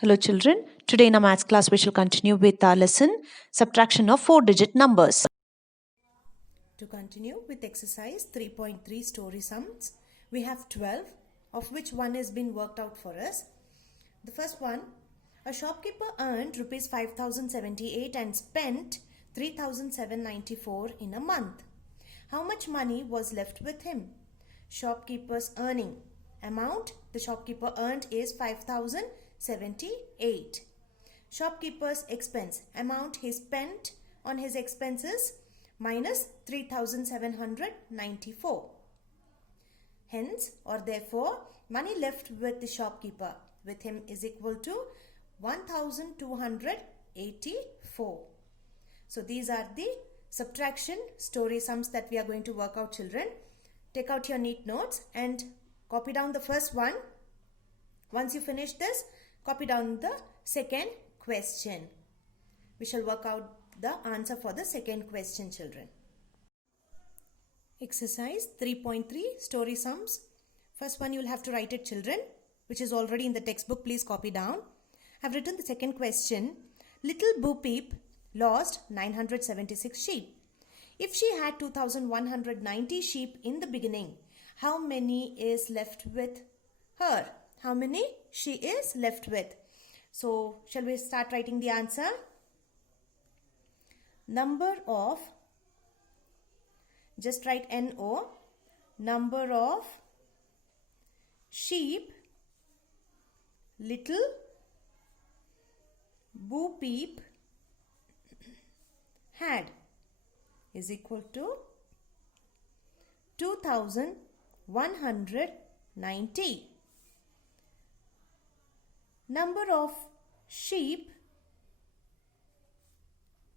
Hello children, today in our maths class we shall continue with our lesson subtraction of 4-digit numbers. To continue with exercise 3.3 story sums, we have 12 of which one has been worked out for us. The first one, a shopkeeper earned rupees 5,078 and spent 3,794 in a month. How much money was left with him? Shopkeeper's earning amount the shopkeeper earned is 5,078. Shopkeeper's expense amount he spent on his expenses minus 3,794. Hence or therefore money left with the shopkeeper with him is equal to 1,284. So these are the subtraction story sums that we are going to work out, children. Take out your neat notes and copy down the first one. Once you finish this, copy down the second question. We shall work out the answer for the second question, children. Exercise 3.3 story sums. First one you will have to write it, children, which is already in the textbook. Please copy down. I have written the second question. Little Bo Peep lost 976 sheep. If she had 2,190 sheep in the beginning, how many is left with her? How many she is left with? So, shall we start writing the answer? Number of, just write NO, number of sheep little Bo Peep had is equal to 2,190. Number of sheep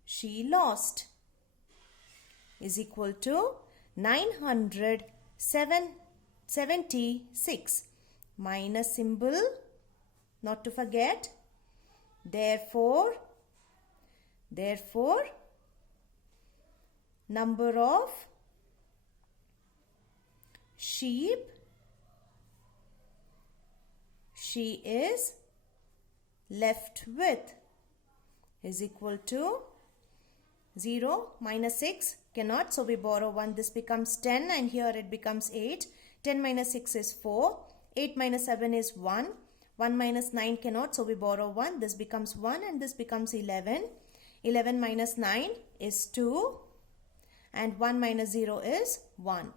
she lost is equal to 976. Minus symbol, not to forget. Therefore, number of sheep she is left with is equal to 0 minus 6 cannot, so we borrow 1. This becomes 10 and here it becomes 8. 10 minus 6 is 4. 8 minus 7 is 1. 1 minus 9 cannot, so we borrow 1. This becomes 1 and this becomes 11. 11 minus 9 is 2 and 1 minus 0 is 1.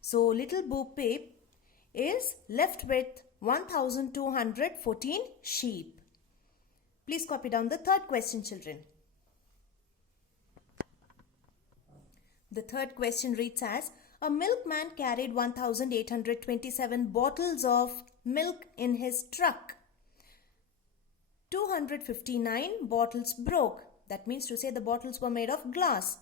So little Bo Peep is left with 1,214 sheep. Please copy down the third question, children. The third question reads as, a milkman carried 1,827 bottles of milk in his truck. 259 bottles broke. That means to say the bottles were made of glass.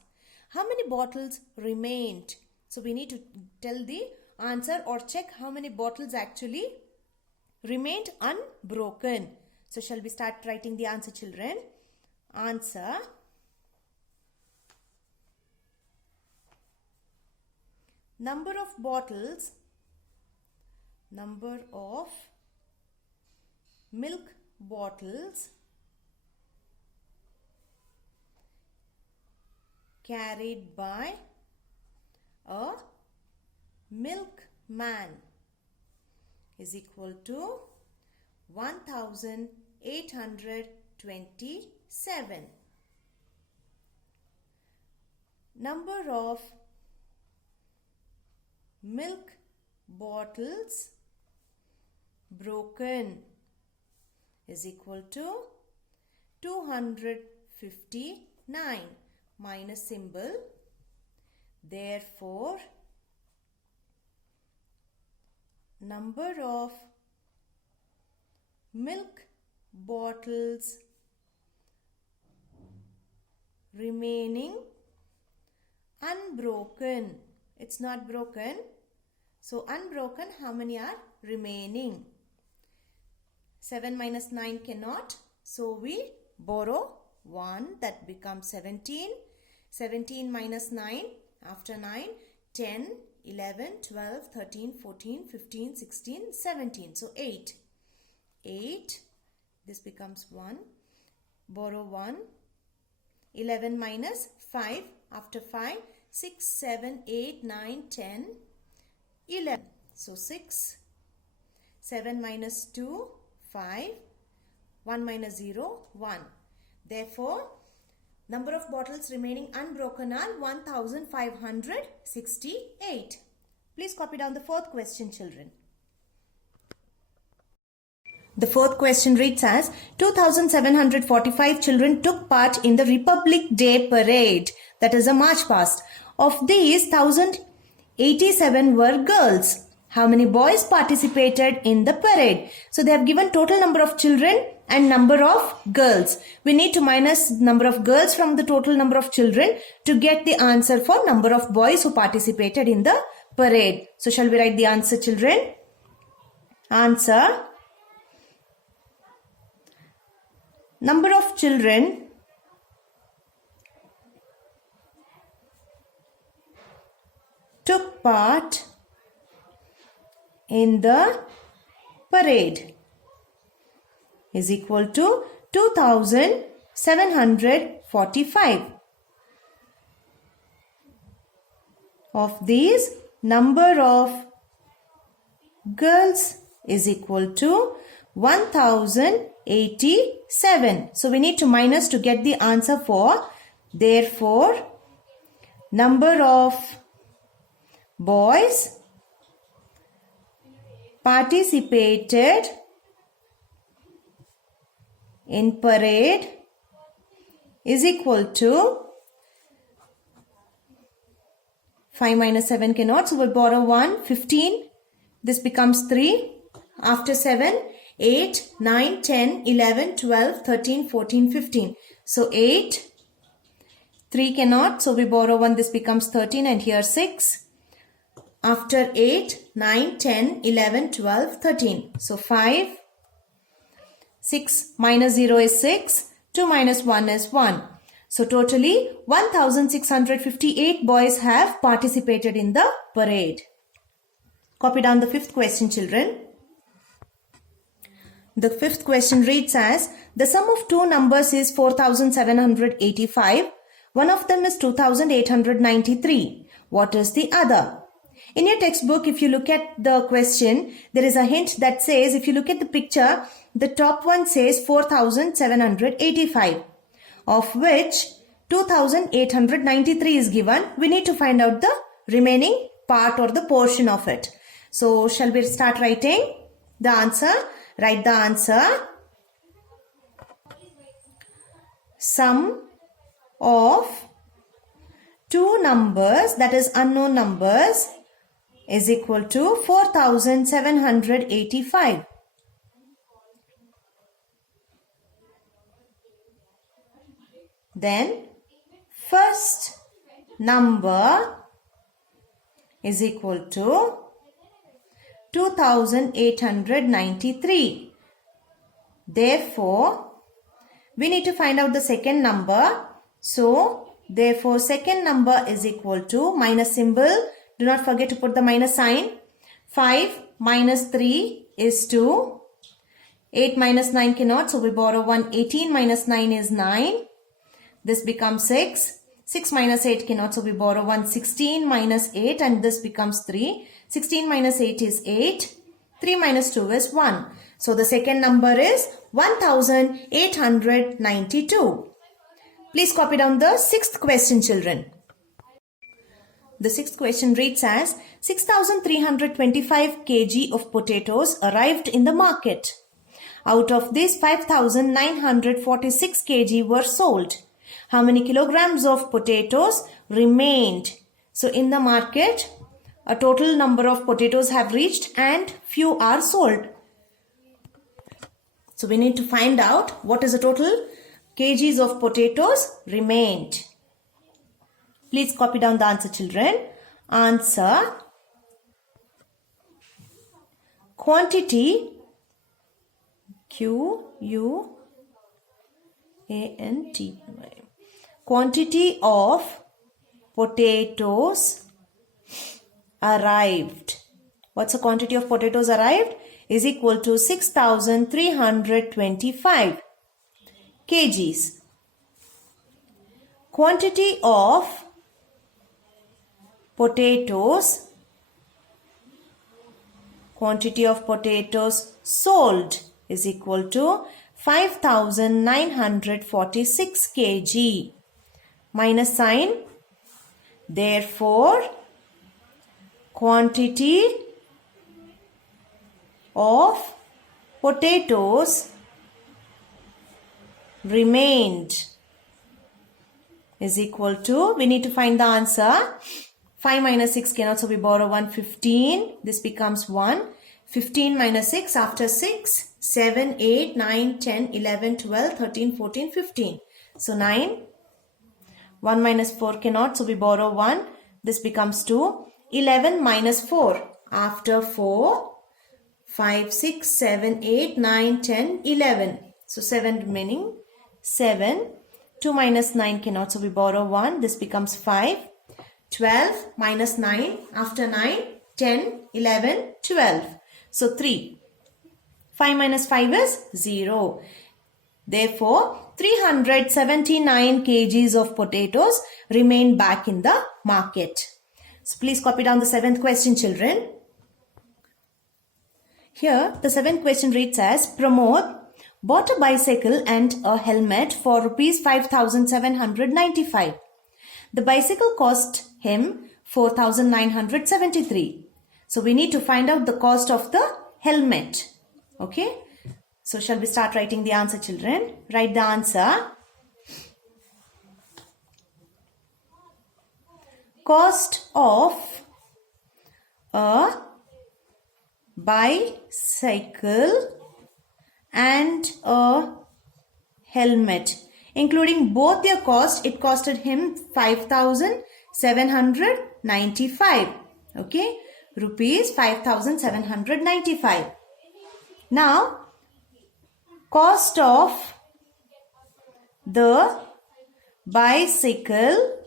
How many bottles remained? So we need to tell the answer or check how many bottles actually remained unbroken. So shall we start writing the answer, children? Answer. Number of bottles, number of milk bottles carried by a milkman is equal to 1,827. Number of milk bottles broken is equal to 259. Minus symbol. Therefore, number of milk bottles remaining unbroken. It's not broken. So unbroken, how many are remaining? 7 minus 9 cannot. So we borrow 1. That becomes 17. 17 minus 9. After 9, 10, 11, 12, 13, 14, 15, 16, 17. So 8. 8. This becomes 1. Borrow 1. 11 minus 5. After 5, 6, 7, 8, 9, 10, 11. So 6. 7 minus 2, 5. 1 minus 0, 1. Therefore, number of bottles remaining unbroken are 1568. Please copy down the fourth question, children. The fourth question reads as 2,745 children took part in the Republic Day Parade, that is a march past. Of these, 1,087 were girls. How many boys participated in the parade? So they have given total number of children and number of girls. We need to minus number of girls from the total number of children to get the answer for number of boys who participated in the parade. So shall we write the answer, children? Answer. Number of children took part in the parade is equal to 2,745. Of these, number of girls is equal to 1,087. So we need to minus to get the answer for. Therefore, number of boys participated in parade is equal to 5 minus 7 cannot. So we'll borrow 1, 15. This becomes 3. After 7, 8, 9, 10, 11, 12, 13, 14, 15. So 8. 3 cannot. So we borrow 1. This becomes 13 and here 6. After 8, 9, 10, 11, 12, 13. So 5. 6 minus 0 is 6. 2 minus 1 is 1. So totally 1,658 boys have participated in the parade. Copy down the fifth question, children. The fifth question reads as, the sum of two numbers is 4,785. One of them is 2,893. What is the other? In your textbook, if you look at the question, there is a hint that says, if you look at the picture, the top one says 4,785, of which 2,893 is given. We need to find out the remaining part or the portion of it. So, shall we start writing the answer? Write the answer. Sum of two numbers, that is unknown numbers, is equal to 4,785. Then first number is equal to 2,893. Therefore, we need to find out the second number. So, therefore, second number is equal to minus symbol. Do not forget to put the minus sign. 5 minus 3 is 2. 8 minus 9 cannot. So, we borrow 1. 18 minus 9 is 9. This becomes 6. 6 minus 8 cannot. So, we borrow 1. 16 minus 8 and this becomes 3. 16 minus 8 is 8. 3 minus 2 is 1. So, the second number is 1,892. Please copy down the sixth question, children. The sixth question reads as 6,325 kg of potatoes arrived in the market. Out of this, 5,946 kg were sold. How many kilograms of potatoes remained? So in the market, a total number of potatoes have reached and few are sold. So we need to find out what is the total kgs of potatoes remained. Please copy down the answer, children. Answer. Quantity, Q-U-A-N-T. Quantity of potatoes arrived. What's the quantity of potatoes arrived? is equal to 6,325 kgs. Quantity of potatoes sold is equal to 5,946 kg. Minus sign. Therefore, quantity of potatoes remained is equal to, we need to find the answer. 5 minus 6 can also be borrowed 1, 15. This becomes 1. 15 minus 6 after 6, 7, 8, 9, 10, 11, 12, 13, 14, 15. So 9. 1 minus 4 cannot, so we borrow 1. This becomes 2. 11 minus 4 after 4, 5, 6, 7, 8, 9, 10, 11. So 7 remaining. 7. 2 minus 9 cannot, so we borrow 1. This becomes 5. 12 minus 9 after 9, 10, 11, 12. So 3. 5 minus 5 is 0. Therefore, 379 kgs of potatoes remain back in the market. So please copy down the 7th question, children. Here, the 7th question reads as, Pramod bought a bicycle and a helmet for rupees 5,795. The bicycle cost him 4,973. So we need to find out the cost of the helmet. Okay. So shall we start writing the answer, children? Write the answer. Cost of a bicycle and a helmet. Including both their cost, it costed him 5,795. Okay. Rupees 5,795. Now, cost of the bicycle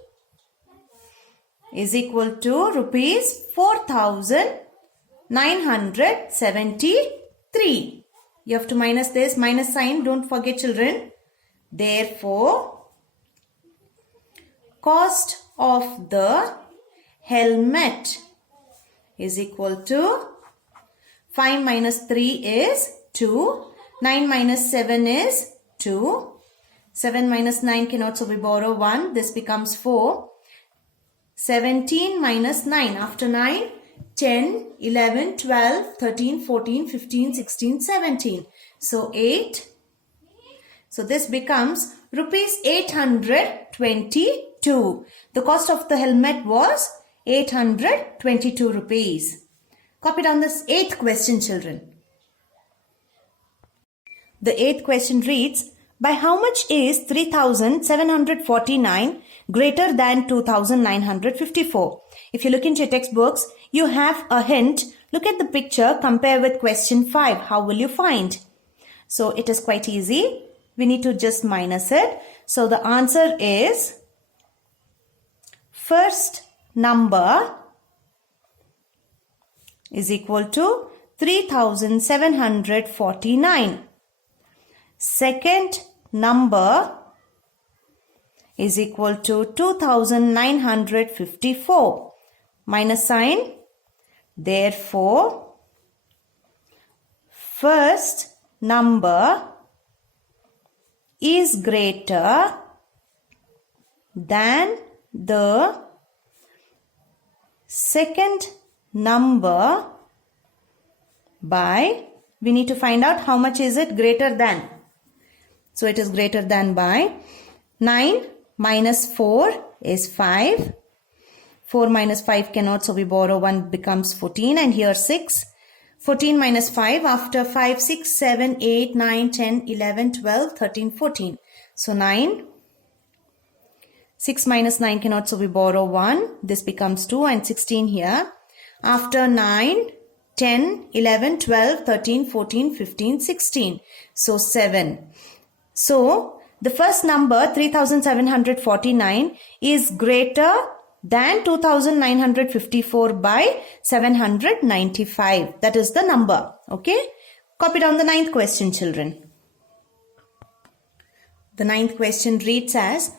is equal to rupees 4,973. You have to minus this, minus sign, don't forget, children. Therefore, cost of the helmet is equal to 5 minus 3 is 2. 9 minus 7 is 2. 7 minus 9 can also be borrowed 1. This becomes 4. 17 minus 9 after 9, 10, 11, 12, 13, 14, 15, 16, 17. So 8. So this becomes rupees 822. The cost of the helmet was 822 rupees. Copy down this 8th question, children. The 8th question reads, by how much is 3,749 greater than 2,954? If you look into your textbooks, you have a hint. Look at the picture, compare with question 5. How will you find? So it is quite easy. We need to just minus it. So the answer is first number is equal to 3,749. Second number is equal to 2,954. Minus sign. Therefore, first number is greater than the second number by, we need to find out how much is it greater than. So it is greater than by 9 minus 4 is 5. 4 minus 5 cannot, so we borrow 1, becomes 14, and here 6. 14 minus 5 after 5, 6, 7, 8, 9, 10, 11, 12, 13, 14. So 9. 6 minus 9 cannot, so we borrow 1. This becomes 2 and 16 here. After 9, 10, 11, 12, 13, 14, 15, 16. So 7. So the first number 3,749 is greater than 2,954 by 795. That is the number. Okay. Copy down the 9th question, children. The 9th question reads as,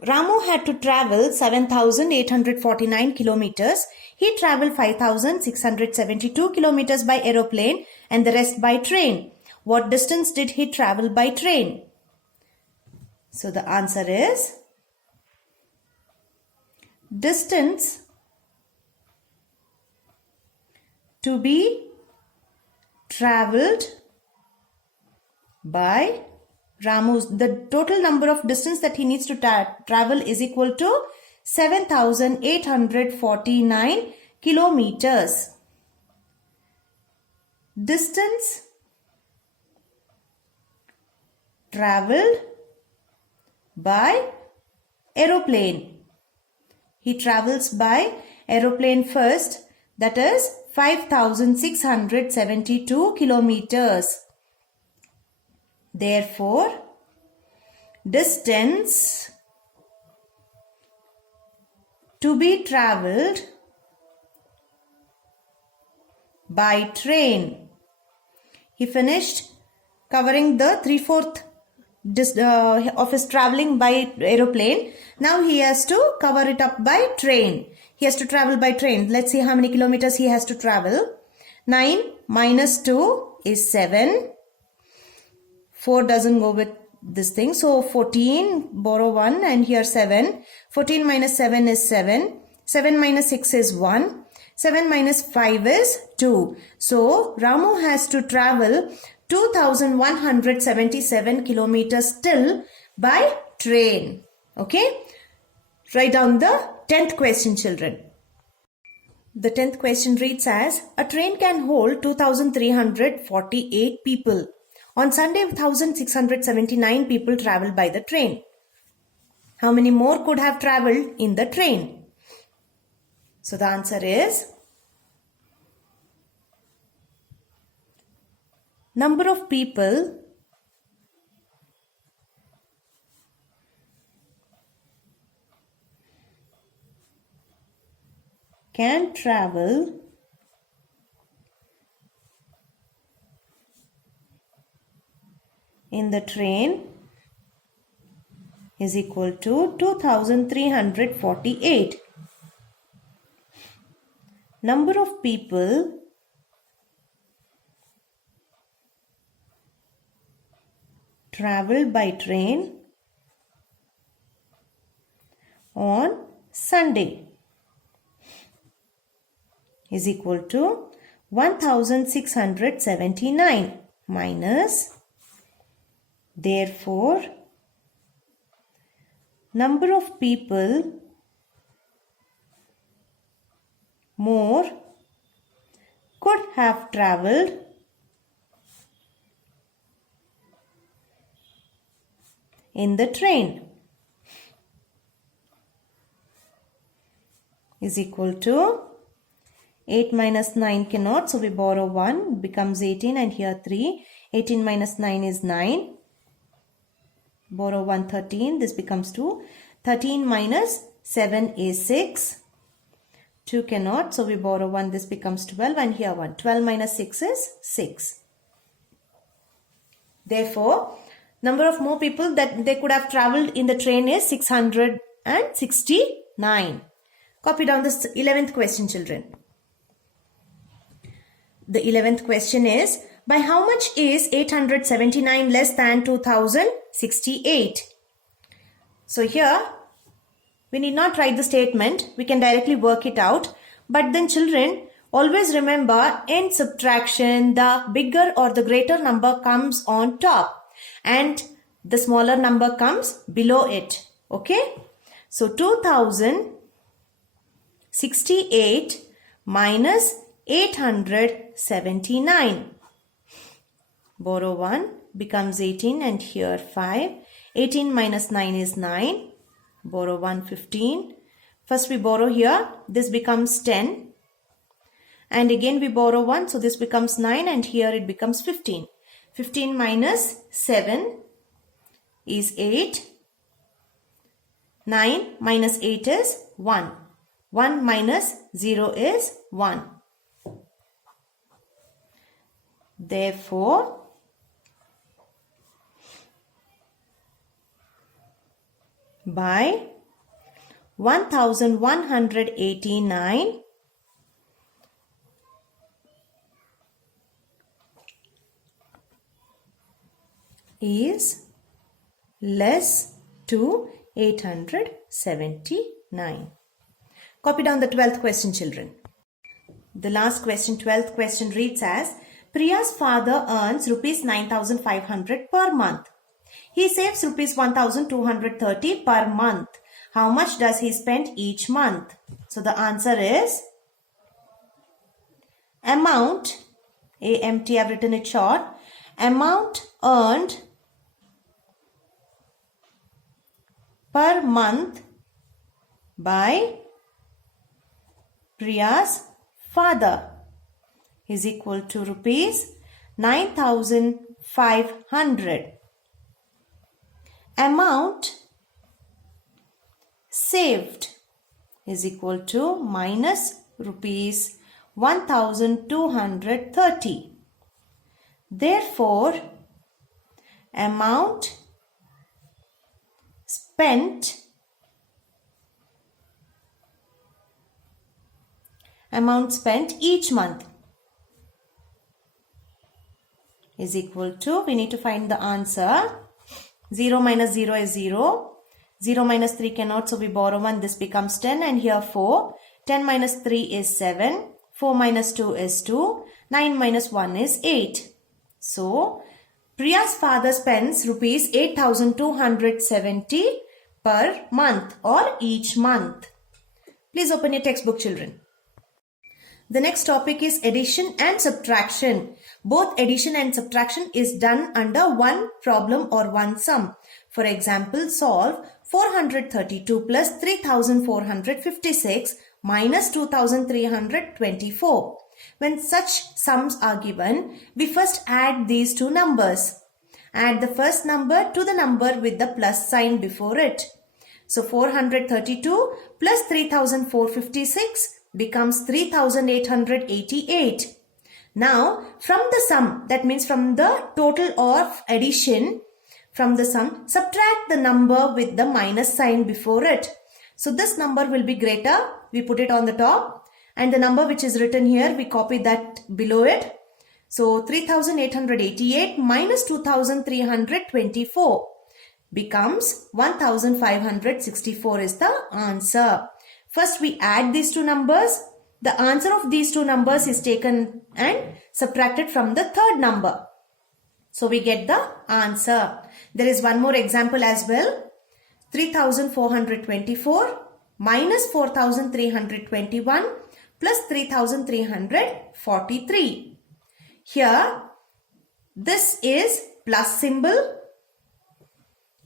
Ramu had to travel 7,849 kilometers. He traveled 5,672 kilometers by aeroplane and the rest by train. What distance did he travel by train? So the answer is, distance to be traveled by Ramu's, the total number of distance that he needs to travel is equal to 7,849 kilometers. Distance traveled by aeroplane. He travels by aeroplane first, that is 5,672 kilometers. Therefore, distance to be traveled by train. He finished covering the 3/4 of his traveling by aeroplane. Now he has to cover it up by train. He has to travel by train. Let's see how many kilometers he has to travel. 9 minus 2 is 7. 4 doesn't go with this thing. So 14, borrow 1 and here 7. 14 minus 7 is 7. 7 minus 6 is 1. 7 minus 5 is 2. So Ramu has to travel 2,177 kilometers still by train. Okay. Write down the 10th question, children. The 10th question reads as, a train can hold 2,348 people. On Sunday, 1,679 people traveled by the train. How many more could have traveled in the train? So the answer is, number of people can travel in the train is equal to 2,348. Number of people traveled by train on Sunday is equal to 1,679 minus, therefore, number of people more could have traveled in the train is equal to 8 minus 9 cannot, so we borrow 1, becomes 18 and here 3. 18 minus 9 is 9. Borrow 1, 13, this becomes 2. 13 minus 7 is 6. 2 cannot, so we borrow 1, this becomes 12 and here 1. 12 minus 6 is 6. Therefore, number of more people that they could have traveled in the train is 669. Copy down this 11th question, children. The 11th question is, by how much is 879 less than 2068? So here, we need not write the statement. We can directly work it out. But then children, always remember in subtraction, the bigger or the greater number comes on top and the smaller number comes below it. Okay? So 2068 minus 879. Borrow 1 becomes 18 and here 5. 18 minus 9 is 9. Borrow 1, 15. First we borrow here. This becomes 10. And again we borrow 1. So this becomes 9 and here it becomes 15. 15 minus 7 is 8. 9 minus 8 is 1. 1 minus 0 is 1. Therefore, by 1189 is less to 879. Copy down the 12th question, children. The last question, 12th question reads as, Priya's father earns rupees 9,500 per month. He saves rupees 1,230 per month. How much does he spend each month? So the answer is amount, AMT, I've written it short, amount earned per month by Priya's father is equal to rupees 9,500. Amount saved is equal to minus rupees 1,230. Therefore, amount spent each month is equal to, we need to find the answer. 0 minus 0 is 0. 0 minus 3 cannot, so we borrow 1. This becomes 10 and here 4. 10 minus 3 is 7. 4 minus 2 is 2. 9 minus 1 is 8. So, Priya's father spends rupees 8,270 per month or each month. Please open your textbook, children. The next topic is addition and subtraction. Both addition and subtraction is done under one problem or one sum. For example, solve 432 plus 3,456 minus 2,324. When such sums are given, we first add these two numbers. Add the first number to the number with the plus sign before it. So 432 plus 3,456 becomes 3,888. Now, from the sum, that means from the total of addition, from the sum, subtract the number with the minus sign before it. So, this number will be greater. We put it on the top. And the number which is written here, we copy that below it. So, 3,888 minus 2,324 becomes 1,564 is the answer. First, we add these two numbers. The answer of these two numbers is taken and subtracted from the third number. So, we get the answer. There is one more example as well. 3,424 minus 4,321 plus 3,343. Here, this is plus symbol.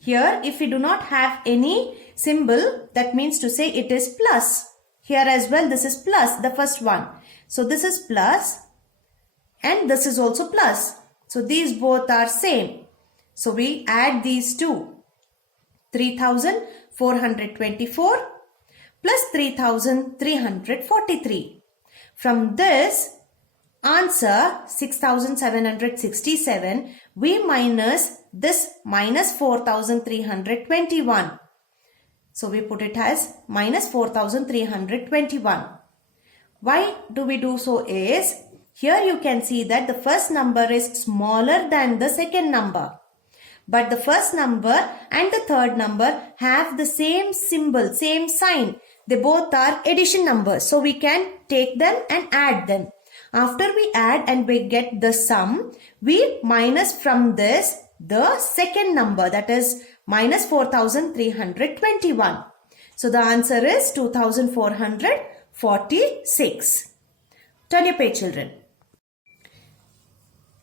Here, if we do not have any symbol, that means to say it is plus. Here as well, this is plus, the first one. So, this is plus and this is also plus. So, these both are same. So, we add these two. 3,424 plus 3,343. From this answer 6,767, we minus this minus 4,321. So, we put it as minus 4,321. Why do we do so is, here you can see that the first number is smaller than the second number. But the first number and the third number have the same symbol, same sign. They both are addition numbers. So, we can take them and add them. After we add and we get the sum, we minus from this the second number, that is minus 4,321. So, the answer is 2,446. Turn your page, children.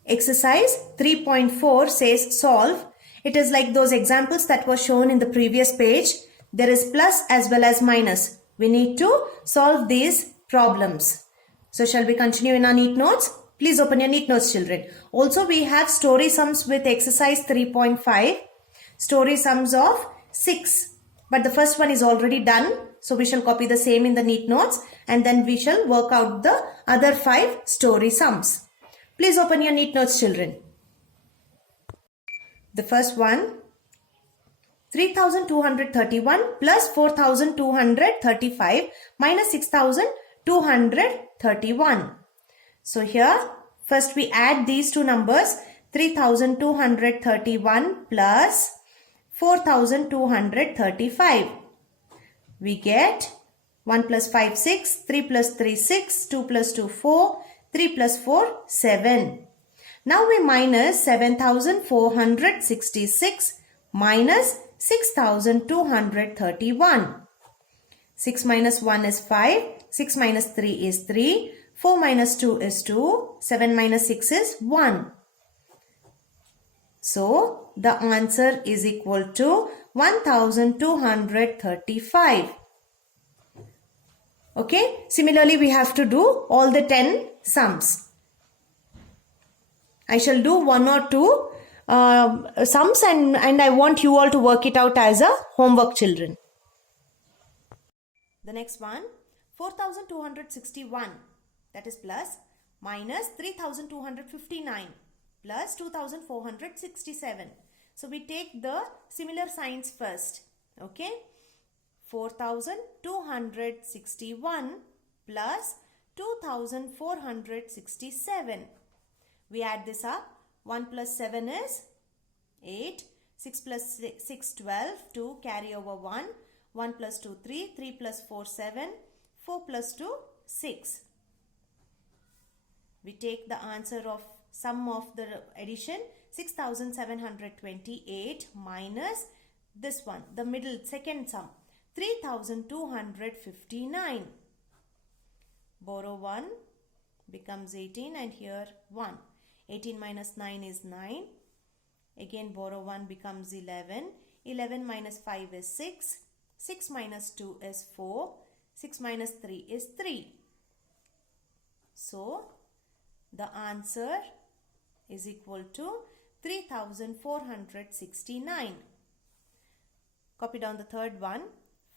Exercise 3.4 says solve. It is like those examples that were shown in the previous page. There is plus as well as minus. We need to solve these problems. So, shall we continue in our neat notes? Please open your neat notes, children. Also, we have story sums with exercise 3.5. Story sums of 6. But the first one is already done. So, we shall copy the same in the neat notes. And then we shall work out the other 5 story sums. Please open your neat notes, children. The first one, 3231 plus 4235 minus 6231. So here, first we add these two numbers, 3231 plus 4235. We get 1 plus 5, 6, 3 plus 3, 6, 2 plus 2, 4, 3 plus 4, 7. Now we minus 7466 minus 6231. 6 minus 1 is 5, 6 minus 3 is 3, 4 minus 2 is 2, 7 minus 6 is 1. So, the answer is equal to 1235. Okay, similarly we have to do all the 10 sums. I shall do one or two sums and I want you all to work it out as a homework, children. The next one, 4261, that is plus, minus 3259 plus 2467. So we take the similar signs first. Okay, 4261 plus 2467. We add this up. 1 plus 7 is 8. 6 plus 6, 12. 2, carry over 1. 1 plus 2, 3. 3 plus 4, 7. 4 plus 2, 6. We take the answer of sum of the addition, 6728 minus this one, the middle second sum, 3259. Borrow 1 becomes 18 and here 1. 18 minus 9 is 9. Again borrow 1 becomes 11. 11 minus 5 is 6. 6 minus 2 is 4. 6 minus 3 is 3. So, the answer is equal to 3469. Copy down the third one.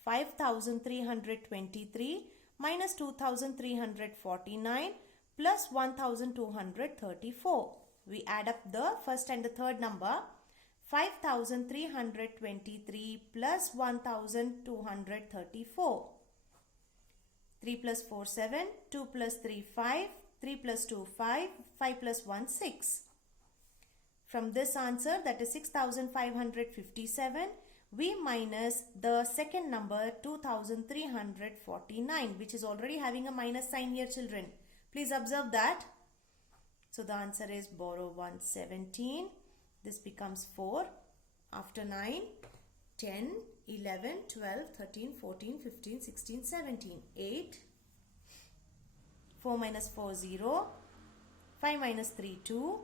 5323 minus 2349 plus 1234. We add up the first and the third number. 5323 plus 1234. 3 plus 4, 7. 2 plus 3, 5. 3 plus 2, 5. 5 plus 1, 6. From this answer, that is 6557, we minus the second number 2349, which is already having a minus sign here, children. Please observe that. So the answer is borrow 1, 17. This becomes 4. After 9, 10, 11, 12, 13, 14, 15, 16, 17, 8. 4 minus 4, 0. 5 minus 3, 2.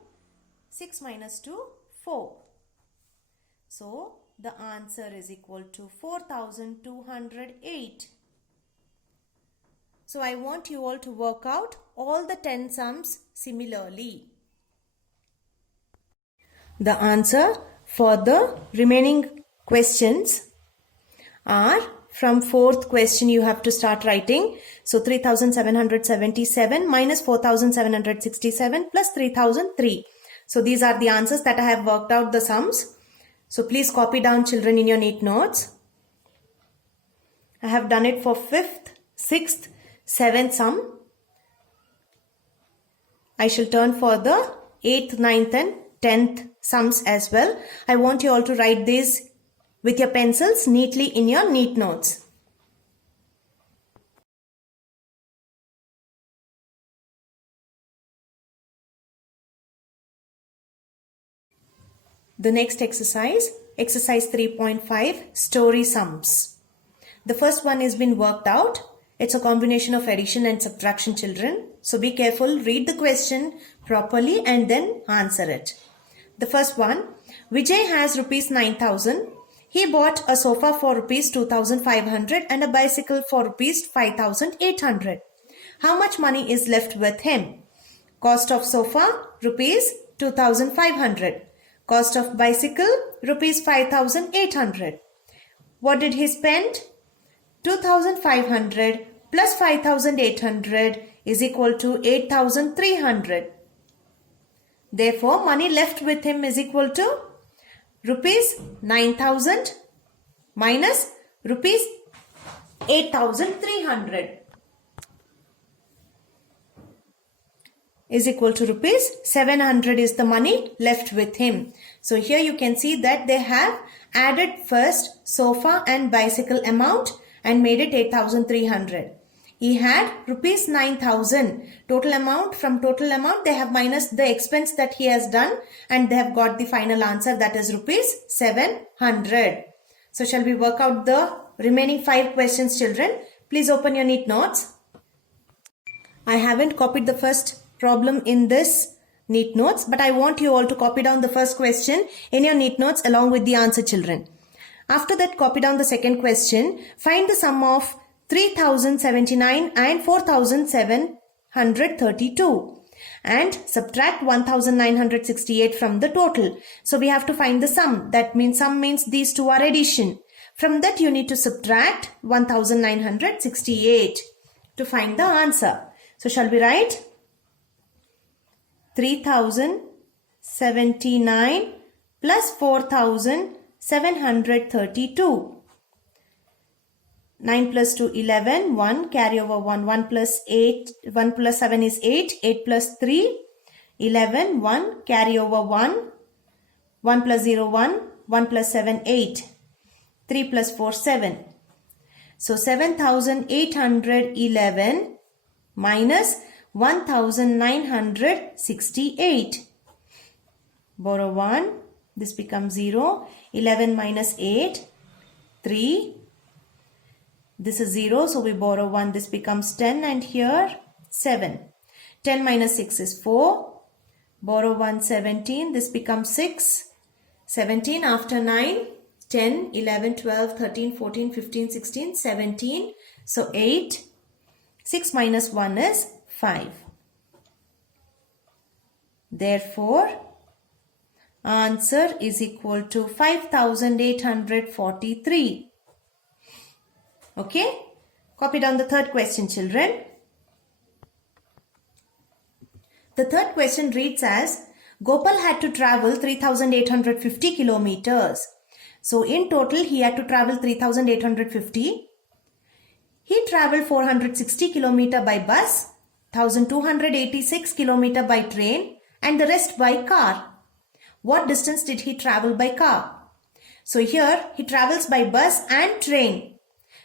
6 minus 2, 4. So, the answer is equal to 4208. So, I want you all to work out all the 10 sums similarly. The answer for the remaining questions are, from fourth question you have to start writing. So 3777 minus 4767 plus 3003. So these are the answers that I have worked out the sums. So please copy down, children, in your neat notes. I have done it for 5th, 6th, 7th sum. I shall turn for the 8th, 9th and 10th sums as well. I want you all to write these with your pencils neatly in your neat notes. The next exercise, exercise 3.5, story sums. The first one has been worked out. It's a combination of addition and subtraction, children. So be careful, read the question properly and then answer it. The first one, Vijay has rupees 9,000. He bought a sofa for rupees 2,500 and a bicycle for rupees 5,800. How much money is left with him? Cost of sofa, rupees 2,500. Cost of bicycle, rupees 5,800. What did he spend? 2,500 plus 5,800 is equal to 8,300. Therefore, money left with him is equal to rupees 9,000 minus rupees 8,300 is equal to rupees 700 is the money left with him. So here you can see that they have added first sofa and bicycle amount and made it 8,300. He had rupees 9,000 total amount. From total amount they have minus the expense that he has done and they have got the final answer, that is rupees 700. So shall we work out the remaining 5 questions, children? Please open your neat notes. I haven't copied the first problem in this neat notes, but I want you all to copy down the first question in your neat notes along with the answer, children. After that, copy down the second question. Find the sum of 3,079 and 4,732 and subtract 1,968 from the total. So we have to find the sum. That means sum means these two are addition. From that you need to subtract 1,968 to find the answer. So shall we write 3,079 plus 4,732. 9 plus 2, 11, 1, carry over 1, 1 plus 8, 1 plus 7 is 8, 8 plus 3, 11, 1, carry over 1, 1 plus 0, 1, 1 plus 7, 8, 3 plus 4, 7. So 7,811 minus 1,968. Borrow 1, this becomes 0, 11 minus 8, 3. This is 0, so we borrow 1, this becomes 10 and here 7. 10 minus 6 is 4. Borrow 1, 17, this becomes 6. 17 after 9, 10, 11, 12, 13, 14, 15, 16, 17. So 8. 6 minus 1 is 5. Therefore, answer is equal to 5,843. Okay? Copy down the third question, children. The third question reads as, Gopal had to travel 3,850 kilometers. So in total, he had to travel 3,850. He traveled 460 km by bus, 1,286 km by train, and the rest by car. What distance did he travel by car? So here, he travels by bus and train.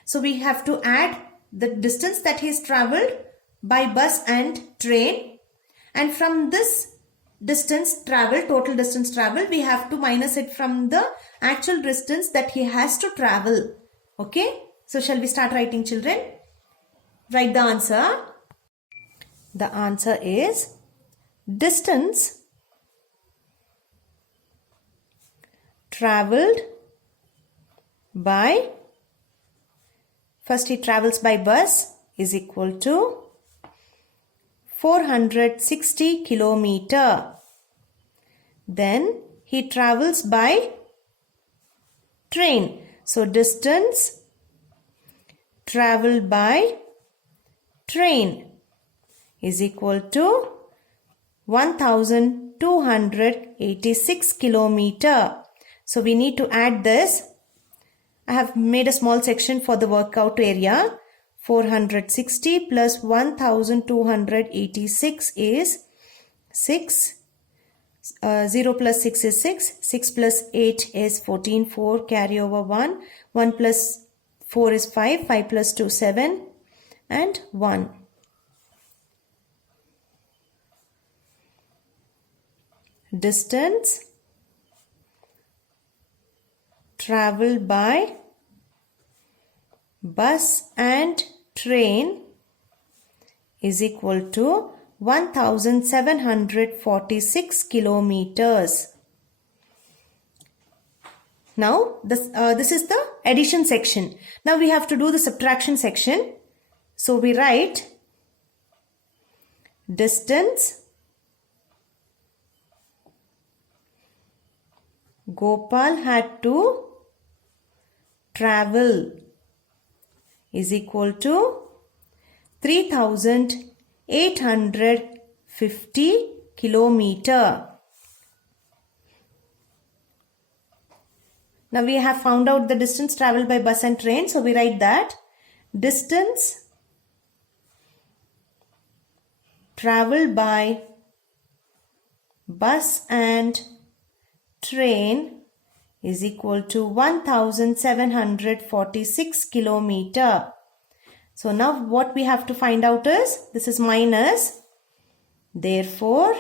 So we have to add the distance that he's traveled by bus and train. And from this distance travel, total distance travel, we have to minus it from the actual distance that he has to travel. Okay? So shall we start writing, children? Write the answer. The answer is distance traveled by, first he travels by bus is equal to 460 kilometer. Then he travels by train. So distance traveled by train is equal to 1,286 kilometer. So we need to add this. I have made a small section for the workout area. 460 plus 1,286 is 6. 0 plus 6 is 6. 6 plus 8 is 14. 4 carry over 1. 1 plus 4 is 5. 5 plus 2 7 and 1. Distance traveled by bus and train is equal to 1,746 kilometers. Now this is the addition section. Now we have to do the subtraction section. So we write distance Gopal had to travel is equal to 3,850 kilometer. Now we have found out the distance traveled by bus and train. So we write that distance traveled by bus and train is equal to 1746 kilometer. So now what we have to find out is, this is minus, therefore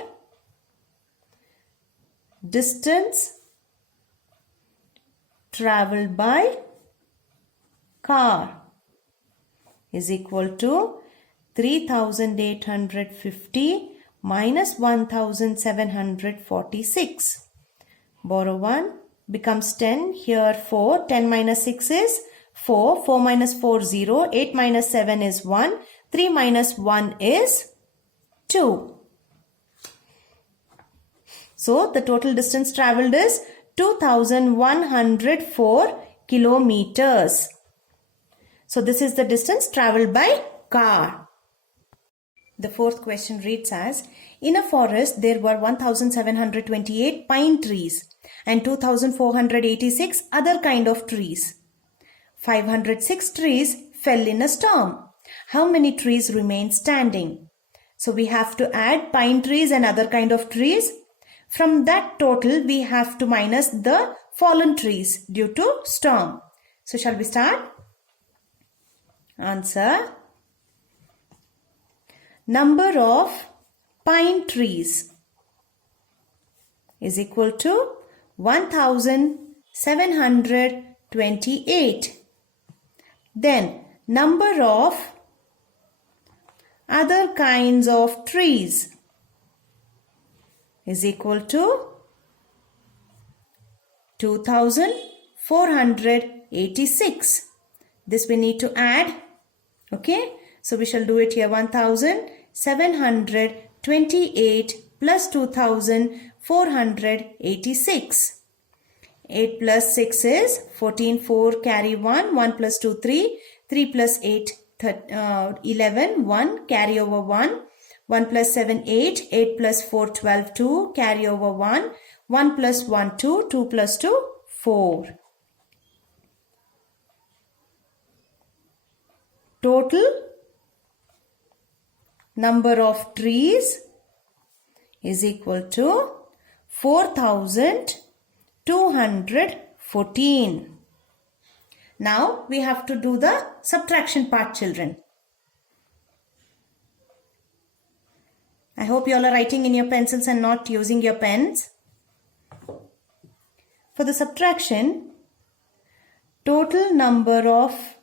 distance traveled by car is equal to 3850 minus 1746. Borrow 1 becomes 10. Here 4. 10 minus 6 is 4. 4 minus 4 0. 8 minus 7 is 1. 3 minus 1 is 2. So the total distance traveled is 2104 kilometers. So this is the distance traveled by car. The fourth question reads as, in a forest there were 1728 pine trees and 2486 other kind of trees. 506 trees fell in a storm. How many trees remain standing? So we have to add pine trees and other kind of trees. From that total we have to minus the fallen trees due to storm. So shall we start? Answer. Number of pine trees is equal to 1728. Then number of other kinds of trees is equal to 2486. This we need to add. Okay. So we shall do it here. 1728 plus 2486. 8 plus 6 is 14. 4 carry 1. 1 plus 2 3. 3 plus 8 11. 1 carry over 1. 1 plus 7 8. 8 plus 4 12. 2 carry over 1. 1 plus 1 2. 2 plus 2 4. Total number of trees is equal to 4214. Now we have to do the subtraction part, children. I hope you all are writing in your pencils and not using your pens. For the subtraction, total number of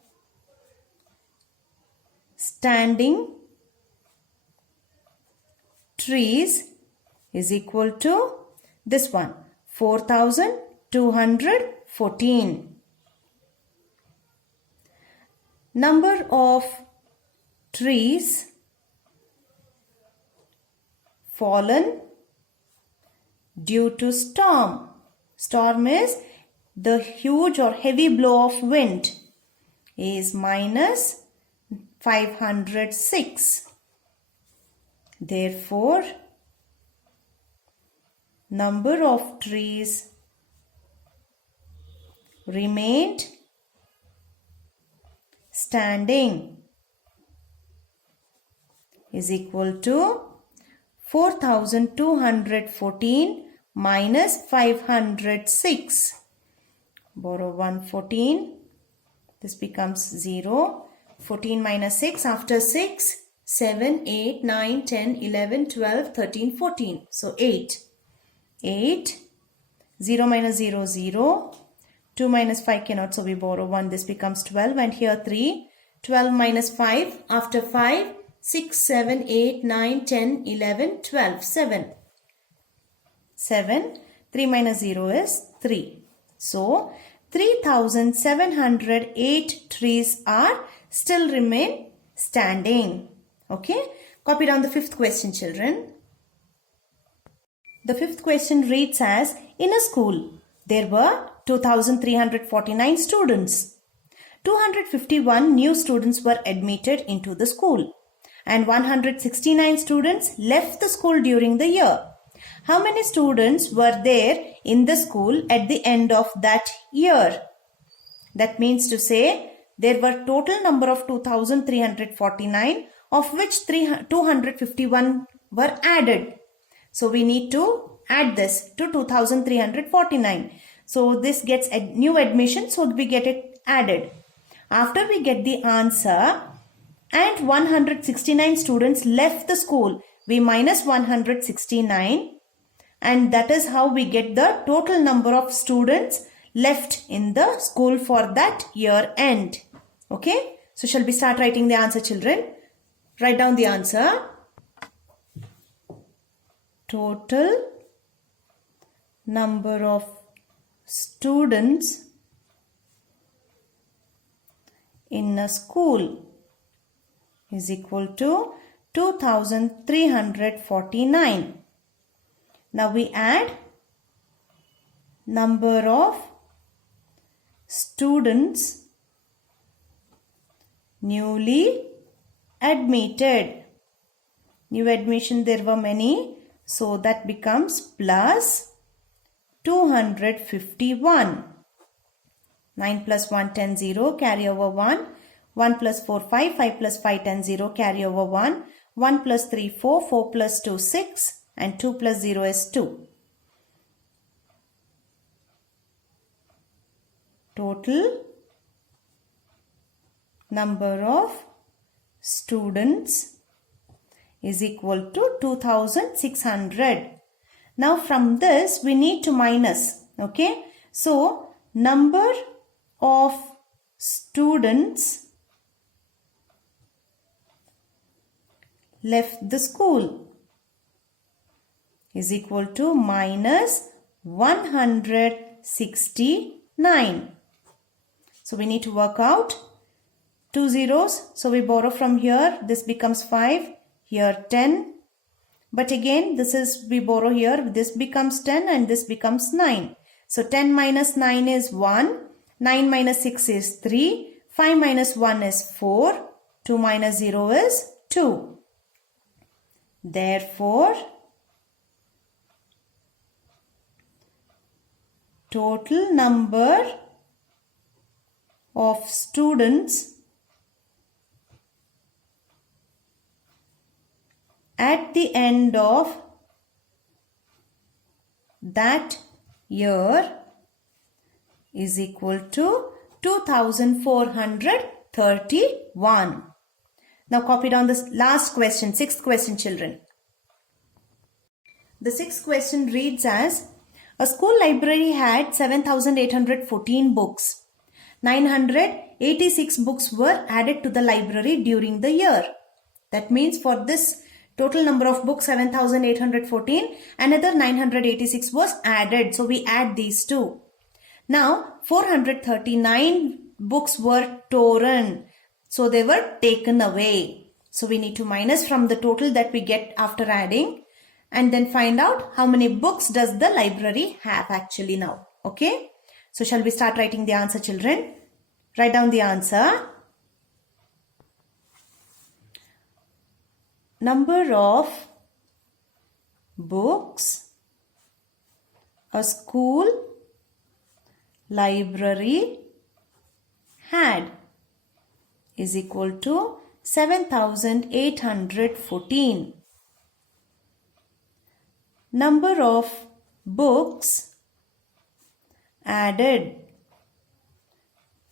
standing trees is equal to this one, 4214. Number of trees fallen due to storm. Storm is the huge or heavy blow of wind, is minus 506. Therefore, number of trees remained standing is equal to 4214 minus 506. Borrow 114. This becomes 0. 14 minus 6. After 6, 7, 8, 9, 10, 11, 12, 13, 14. So 8. 8. 0 minus 0, 0. 2 minus 5 cannot, so we borrow 1. This becomes 12. And here 3. 12 minus 5. After 5, 6, 7, 8, 9, 10, 11, 12. 7. 7. 3 minus 0 is 3. So 3708 trees are still remain standing. Okay. Copy down the fifth question, children. The fifth question reads as, in a school, there were 2349 students. 251 new students were admitted into the school and 169 students left the school during the year. How many students were there in the school at the end of that year? That means to say there were total number of 2349, of which 251 were added. So we need to add this to 2349. So this gets a new admission, so we get it added. After we get the answer and 169 students left the school, we minus 169, and that is how we get the total number of students left in the school for that year end. Okay, so shall we start writing the answer, children? Write down the answer. Total number of students in a school is equal to 2349. Now we add number of students newly admitted. New admission, there were many, so that becomes plus 251. 9 plus 1, 10, 0, carry over 1. 1 plus 4, 5, 5 plus 5, 10, 0, carry over 1. 1 plus 3, 4, 4 plus 2, 6, and 2 plus 0 is 2. Total number of students is equal to 2600. Now from this we need to minus. Okay. So number of students left the school is equal to minus 169. So we need to work out 2 zeros. So we borrow from here. This becomes 5. Here 10. But again this is we borrow here. This becomes 10 and this becomes 9. So 10 minus 9 is 1. 9 minus 6 is 3. 5 minus 1 is 4. 2 minus 0 is 2. Therefore, total number of students at the end of that year is equal to 2431. Now copy down this last question, sixth question, children. The sixth question reads as, a school library had 7,814 books. 986 books were added to the library during the year. That means for this total number of books 7,814, another 986 was added. So we add these two. Now 439 books were torn. So they were taken away. So we need to minus from the total that we get after adding and then find out how many books does the library have actually now. Okay. So shall we start writing the answer, children? Write down the answer. Number of books a school library had is equal to 7,814. Number of books added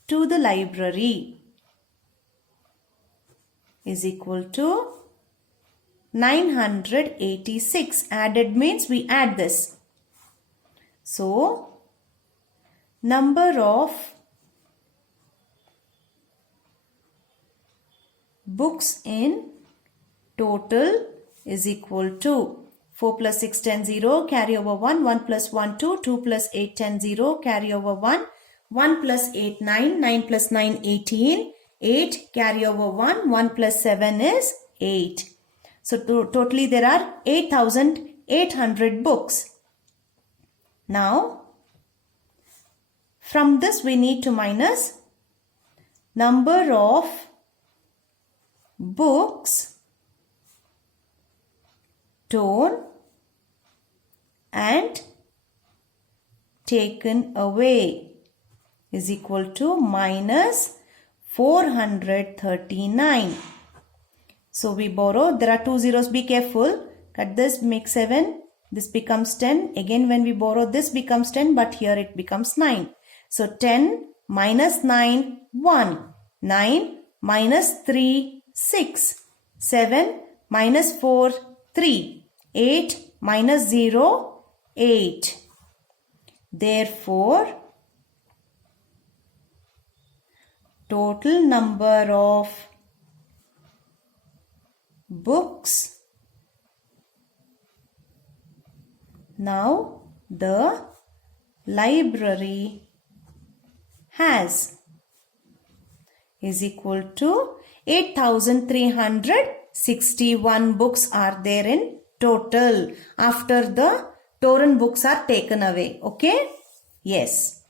to the library is equal to 986. Added means we add this. So, number of books in total is equal to 4 plus 6, 10, 0, carry over 1, 1 plus 1, 2, 2 plus 8, 10, 0, carry over 1, 1 plus 8, 9, 9 plus 9, 18, 8, carry over 1, 1 plus 7 is 8. So totally there are 8,800 books. Now, from this we need to minus number of books torn and taken away is equal to minus 439. So we borrow, there are two zeros, be careful. Cut this, make 7. This becomes 10. Again when we borrow, this becomes 10, but here it becomes 9. So 10 minus 9, 1. 9 minus 3, 6. 7 minus 4, 3. 8 minus 0, 8. Therefore, total number of books. Now the library has is equal to 8,361 books are there in total after the torn books are taken away. Okay? Yes.